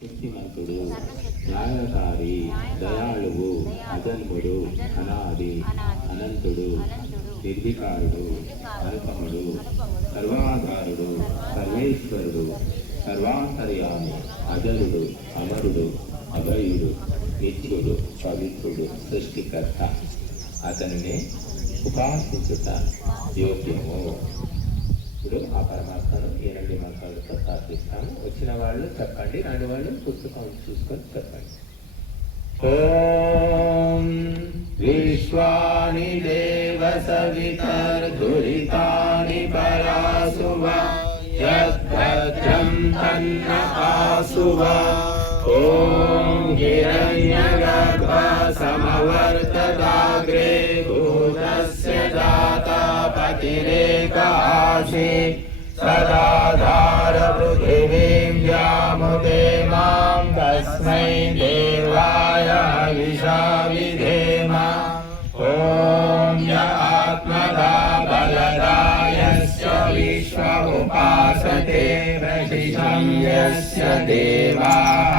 శక్తిమంతుడు, న్యాయకారి, దయాళువు, అజన్ముడు, అనాది, అనంతుడు, నిర్వికారుడు, అనుపముడు, సర్వాధారుడు, సర్వేశ్వరుడు, సర్వాంతర్యామి, అజరుడు, అమరుడు, అభయుడు, నిత్యుడు, పవిత్రుడు, సృష్టికర్త. అతనిని ఉపాసించుట యోగ్యము. ఇప్పుడు ఆ పరమాత్మను 8 మంత్రాలతో ప్రార్థిస్తాము. వచ్చిన వాళ్ళు చెప్పండి, రాని వాళ్ళు పుస్తకం చూసుకొని చెప్పండి. ఓం విశ్వాని దేవ సవితర్దురితాని పరాసువ యద్భద్రం తన్న ఆసువ. ఓం హిరణ్యగర్భ సమవర్తదాగ్రే భూతస్య జాతా పతిరేకాశి సదాధార పృథివీం వ్యాముదే మాం తస్మై దేవాయ హవిషా విధేమ. ఓం య ఆత్మదా బలదా యస్య విశ్వ ఉపాసతే ప్రతిశం యస్య దేవాః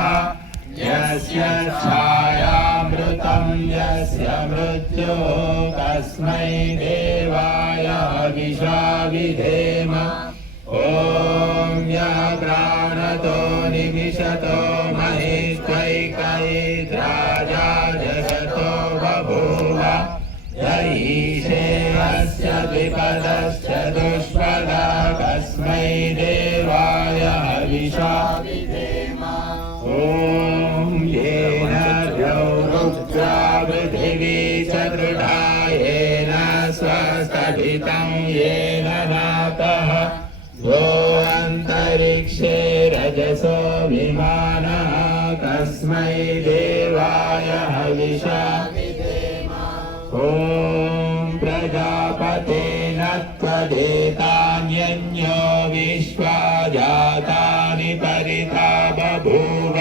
యస్య ఛాయామృతం యస్య మృత్యు తస్మై దేవాయ హవిషా విధేమ. ఓం య ప్రాణతో నిమిషతో మహిత్వైకైద్రాజా జగతో బభూవ యైషేయస్య విపదశ్చ దుష్పదా తస్మై దేవాయ హవిషా విధేమ. ఓం येन द्यौरुग्रा पृथिवी च दृढा येन स्वस्तभितं येन नातः यो अन्तरिक्षे रजसो विमानः तस्मै देवाय हविषा विधेम. ॐ प्रजापतेन त्वदेतान्यन्यो विश्वा जातानि परिता बभूव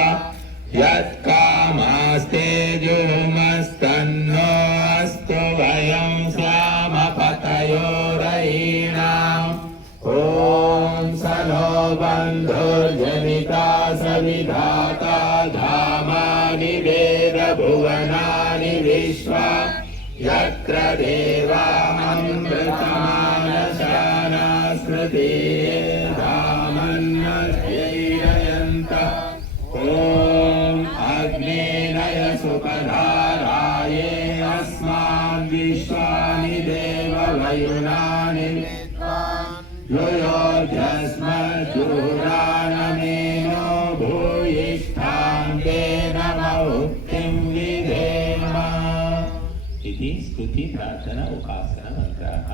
यत्कामास्ते जुमस्तन्नो अस्तु वयं स्याम पतयोरयीणाम्. ॐ स नो बन्धुर्जनिता सविधाता धामानि वेदभुवनानि विश्वा यत्र देवामृतमानशाना स्मृति धामन्नयन्तः. ॐ अग्नेनय सुपधाराये अस्मान् विश्वानि देववयुनानि योऽध्यस्मज्जुरानमेनो भूयिष्ठान्ते नमोक्तिं विधेम. इति स्तुति प्रार्थना उपासना मंत्राः.